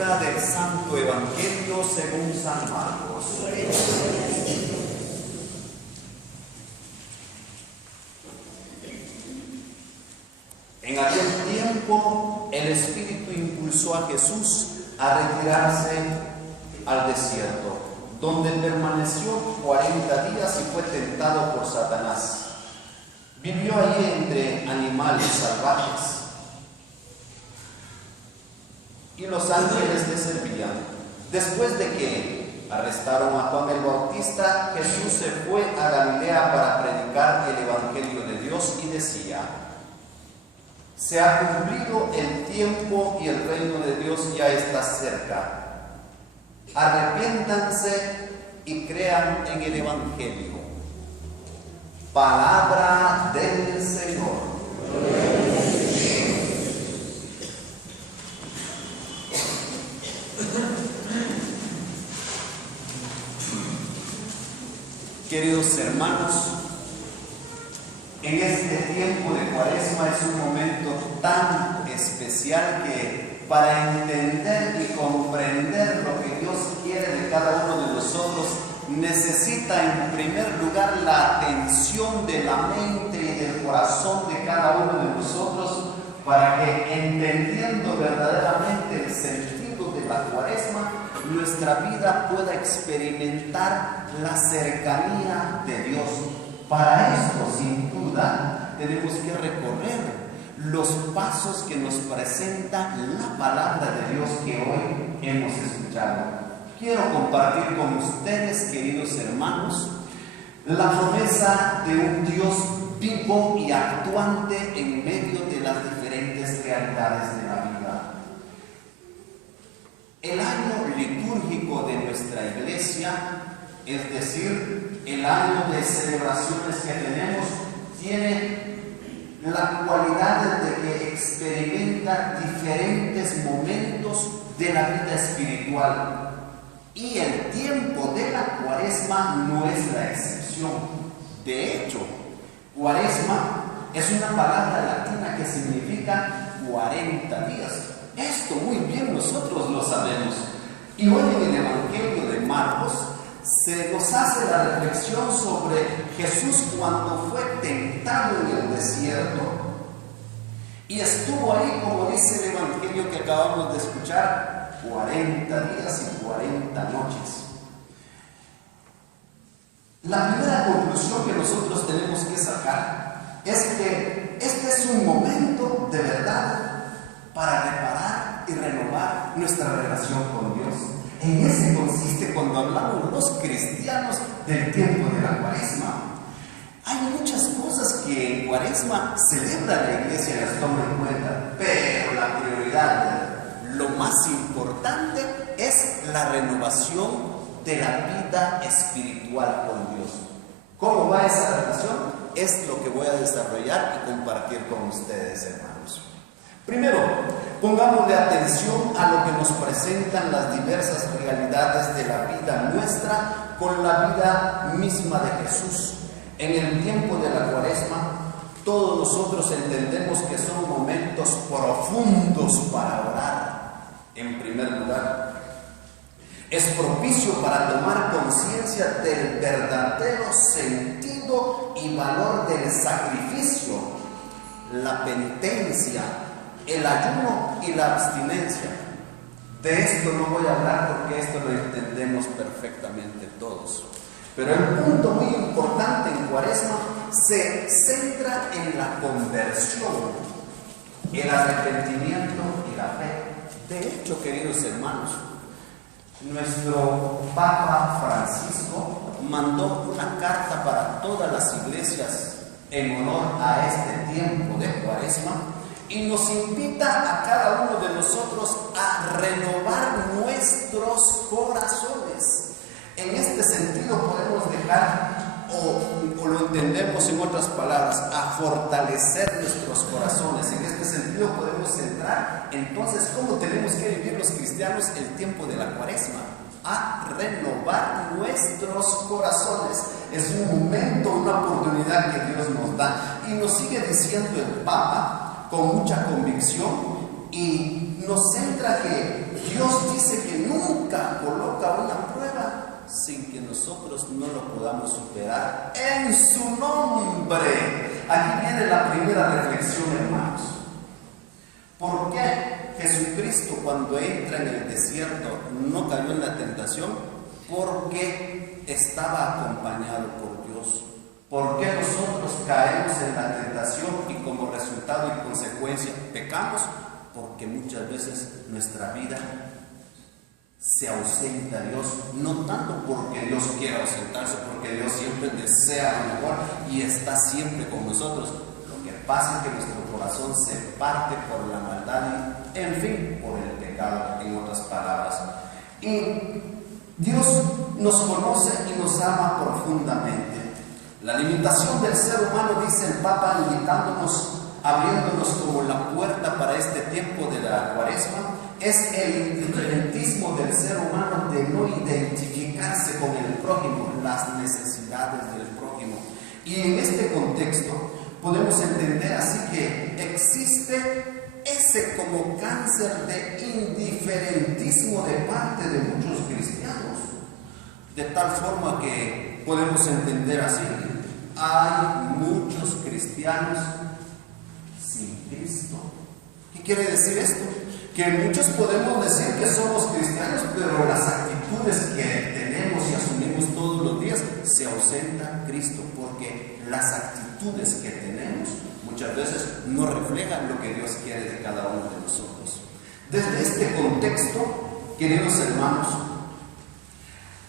Lectura del Santo Evangelio según San Marcos. En aquel tiempo, el Espíritu impulsó a Jesús a retirarse al desierto, donde permaneció 40 días y fue tentado por Satanás. Vivió allí entre animales salvajes, y los ángeles le servían. Después de que arrestaron a Juan el Bautista, Jesús se fue a Galilea para predicar el Evangelio de Dios y decía: se ha cumplido el tiempo y el reino de Dios ya está cerca. Arrepiéntanse y crean en el Evangelio. Palabra del Señor. Queridos hermanos, en este tiempo de Cuaresma es un momento tan especial que para entender y comprender lo que Dios quiere de cada uno de nosotros, necesita en primer lugar la atención de la mente y del corazón de cada uno de nosotros, para que, entendiendo verdaderamente el sentido de la Cuaresma, nuestra vida pueda experimentar la cercanía de Dios. Para esto, sin duda, tenemos que recorrer los pasos que nos presenta la palabra de Dios que hoy hemos escuchado. Quiero compartir con ustedes, queridos hermanos, la promesa de un Dios vivo y actuante en medio de las diferentes realidades de la vida. El año litúrgico de nuestra iglesia, es decir, el año de celebraciones que tenemos, tiene la cualidad de que experimenta diferentes momentos de la vida espiritual. Y el tiempo de la Cuaresma no es la excepción. De hecho, Cuaresma es una palabra latina que significa 40 días. Esto muy bien nosotros lo sabemos. Y hoy en el Evangelio de Marcos se nos hace la reflexión sobre Jesús cuando fue tentado en el desierto y estuvo ahí, como dice el Evangelio que acabamos de escuchar, 40 días y 40 noches. La primera conclusión que nosotros tenemos que sacar es que este es un momento de verdad para reparar y renovar nuestra relación con Dios. En ese consiste cuando hablamos los cristianos del tiempo de la Cuaresma. Hay muchas cosas que en Cuaresma celebra la iglesia y las toma en cuenta, pero la prioridad, lo más importante, es la renovación de la vida espiritual con Dios. ¿Cómo va esa relación? Es lo que voy a desarrollar y compartir con ustedes, hermanos. Primero, pongámosle atención a lo que nos presentan las diversas realidades de la vida nuestra con la vida misma de Jesús. En el tiempo de la Cuaresma, todos nosotros entendemos que son momentos profundos para orar. En primer lugar, es propicio para tomar conciencia del verdadero sentido y valor del sacrificio, la penitencia, el ayuno y la abstinencia. De esto no voy a hablar porque esto lo entendemos perfectamente todos. Pero el punto muy importante en Cuaresma se centra en la conversión, el arrepentimiento y la fe. De hecho, queridos hermanos, nuestro Papa Francisco mandó una carta para todas las iglesias en honor a este tiempo de Cuaresma y nos invita a cada uno de nosotros a renovar nuestros corazones. En este sentido podemos dejar, o lo entendemos en otras palabras, a fortalecer nuestros corazones. En este sentido podemos centrar entonces cómo tenemos que vivir los cristianos el tiempo de la Cuaresma, a renovar nuestros corazones. Es un momento, una oportunidad que Dios nos da, y nos sigue diciendo el Papa con mucha convicción, y nos centra que Dios dice sin que nosotros no lo podamos superar en su nombre. Aquí viene la primera reflexión, hermanos. ¿Por qué Jesucristo, cuando entra en el desierto, no cayó en la tentación? Porque estaba acompañado por Dios. ¿Por qué nosotros caemos en la tentación y como resultado y consecuencia pecamos? Porque muchas veces nuestra vida se ausenta a Dios, no tanto porque Dios quiera ausentarse, porque Dios siempre desea lo mejor y está siempre con nosotros. Lo que pasa es que nuestro corazón se parte por la maldad y, en fin, por el pecado, en otras palabras. Y Dios nos conoce y nos ama profundamente. La limitación del ser humano, dice el Papa, invitándonos, abriéndonos como la puerta para este tiempo de la Cuaresma, es el indiferentismo del ser humano de no identificarse con el prójimo, las necesidades del prójimo. Y en este contexto podemos entender así que existe ese como cáncer de indiferentismo de parte de muchos cristianos, de tal forma que podemos entender así: hay muchos cristianos sin Cristo. ¿Qué quiere decir esto? Que muchos podemos decir que somos cristianos, pero las actitudes que tenemos y asumimos todos los días se ausenta Cristo, porque las actitudes que tenemos muchas veces no reflejan lo que Dios quiere de cada uno de nosotros. Desde este contexto, queridos hermanos,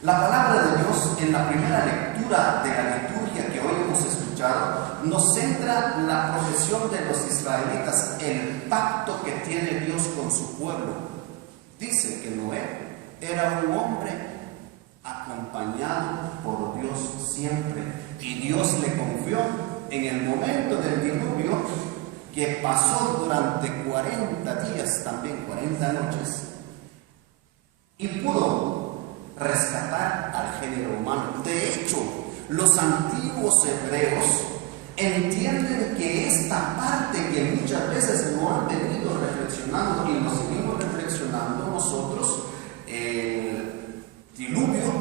la palabra de Dios en la primera lectura de la liturgia que hoy hemos escuchado nos centra la profesión de los israelitas, el pacto que tiene Dios con su pueblo. Dice que Noé era un hombre acompañado por Dios siempre, y Dios le confió en el momento del diluvio, que pasó durante 40 días, también 40 noches, y pudo rescatar al género humano. De hecho, los antiguos hebreos entienden que esta parte que muchas veces no han venido reflexionando y nos seguimos reflexionando nosotros, el diluvio,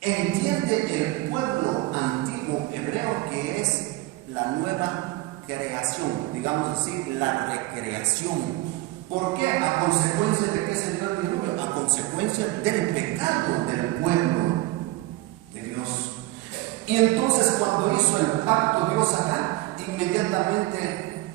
entiende el pueblo antiguo hebreo que es la nueva creación, digamos así, la recreación. ¿Por qué? ¿A consecuencia de qué se dio el diluvio? A consecuencia del pecado del pueblo de Dios. Y entonces, cuando hizo el pacto Dios acá, inmediatamente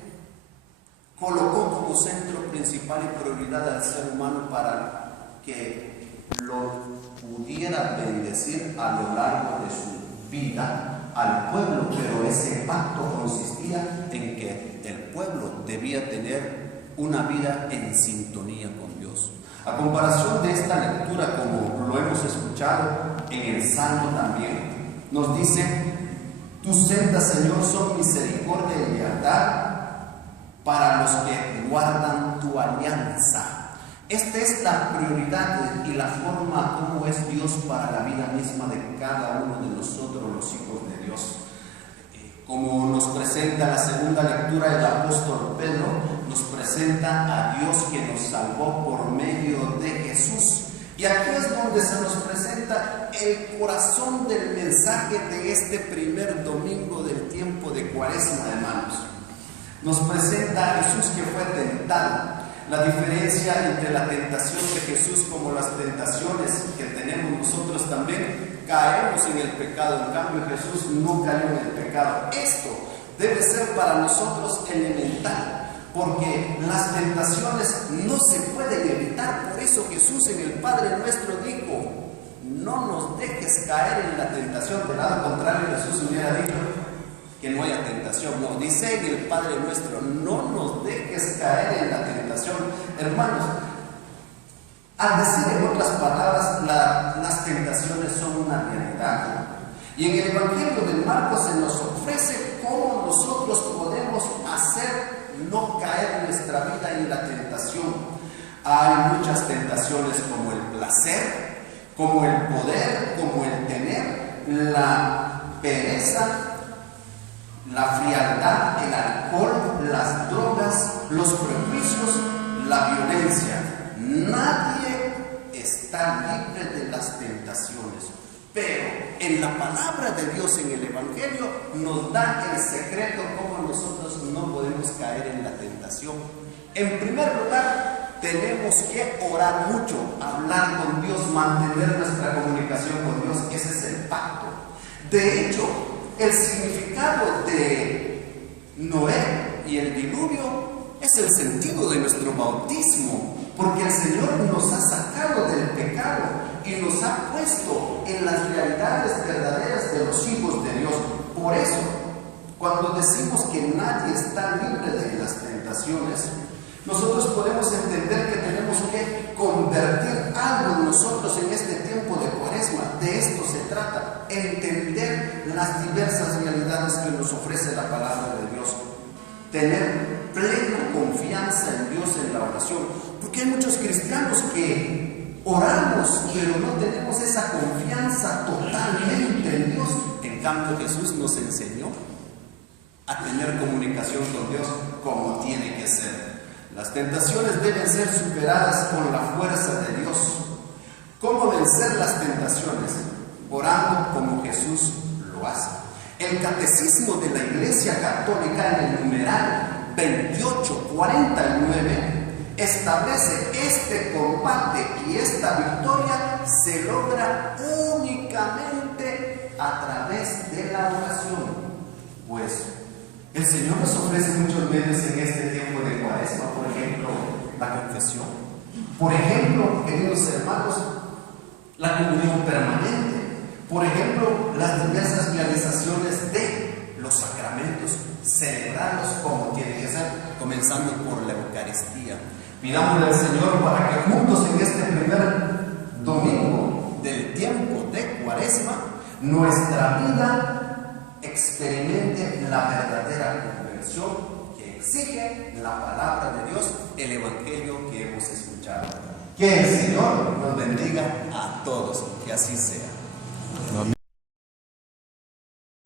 colocó como centro principal y prioridad al ser humano para que lo pudiera bendecir a lo largo de su vida al pueblo. Pero ese pacto consistía en que el pueblo debía tener una vida en sintonía con Dios. A comparación de esta lectura, como lo hemos escuchado en el Salmo también, nos dice: tus sendas, Señor, son misericordia y lealtad para los que guardan tu alianza. Esta es la prioridad y la forma como es Dios para la vida misma de cada uno de nosotros, los hijos de Dios. Como nos presenta la segunda lectura el apóstol Pedro, nos presenta a Dios que nos salvó por medio de Jesús. Y aquí es donde se nos presenta el corazón del mensaje de este primer domingo del tiempo de Cuaresma, hermanos. Nos presenta a Jesús que fue tentado. La diferencia entre la tentación de Jesús como las tentaciones que tenemos nosotros también, caemos en el pecado. En cambio, Jesús no cayó en el pecado. Esto debe ser para nosotros elemental, porque las tentaciones no se pueden evitar. Por eso Jesús en el Padre Nuestro dijo: no nos dejes caer en la tentación. De lado contrario, Jesús hubiera dicho que no haya tentación. No, dice en el Padre Nuestro: no nos dejes caer en la tentación. Hermanos, al decir en otras palabras, las tentaciones son una realidad. Y en el Evangelio de Marcos se nos ofrece cómo nosotros podemos hacer no caer nuestra vida en la tentación. Hay muchas tentaciones, como el placer, como el poder, como el tener, la pereza, la frialdad, el alcohol, las drogas, los prejuicios, la violencia. Nadie está está libre de las tentaciones. Pero en la palabra de Dios, en el Evangelio, nos da el secreto cómo nosotros no podemos caer en la tentación. En primer lugar, tenemos que orar mucho, hablar con Dios, mantener nuestra comunicación con Dios. Ese es el pacto. De hecho, el significado de Noé y el diluvio es el sentido de nuestro bautismo, porque el Señor nos ha sacado del pecado y nos ha puesto en las realidades verdaderas de los hijos de Dios. Por eso, cuando decimos que nadie está libre de las tentaciones, nosotros podemos entender que tenemos que convertir algo en nosotros en este tiempo de Cuaresma. De esto se trata, entender las diversas realidades que nos ofrece la palabra de Dios, tener plena confianza en Dios en la oración, porque hay muchos cristianos que oramos, pero no tenemos esa confianza totalmente en Dios. En cambio, Jesús nos enseñó a tener comunicación con Dios como tiene que ser. Las tentaciones deben ser superadas con la fuerza de Dios. ¿Cómo vencer las tentaciones? Orando como Jesús lo hace. El Catecismo de la Iglesia Católica, en el numeral 2849, establece este combate y esta victoria se logra únicamente a través de la oración. Pues el Señor nos ofrece muchos medios en este tiempo de Cuaresma, por ejemplo, la confesión, por ejemplo, queridos hermanos, la comunión permanente, por ejemplo, las diversas realizaciones de los sacramentos, celebrarlos como tiene que ser, comenzando por la Eucaristía. Pidámosle al Señor para que juntos en este primer domingo del tiempo de Cuaresma, nuestra vida experimente la verdadera conversión que exige la palabra de Dios, el Evangelio que hemos escuchado. Que el Señor nos bendiga a todos, que así sea. Amén.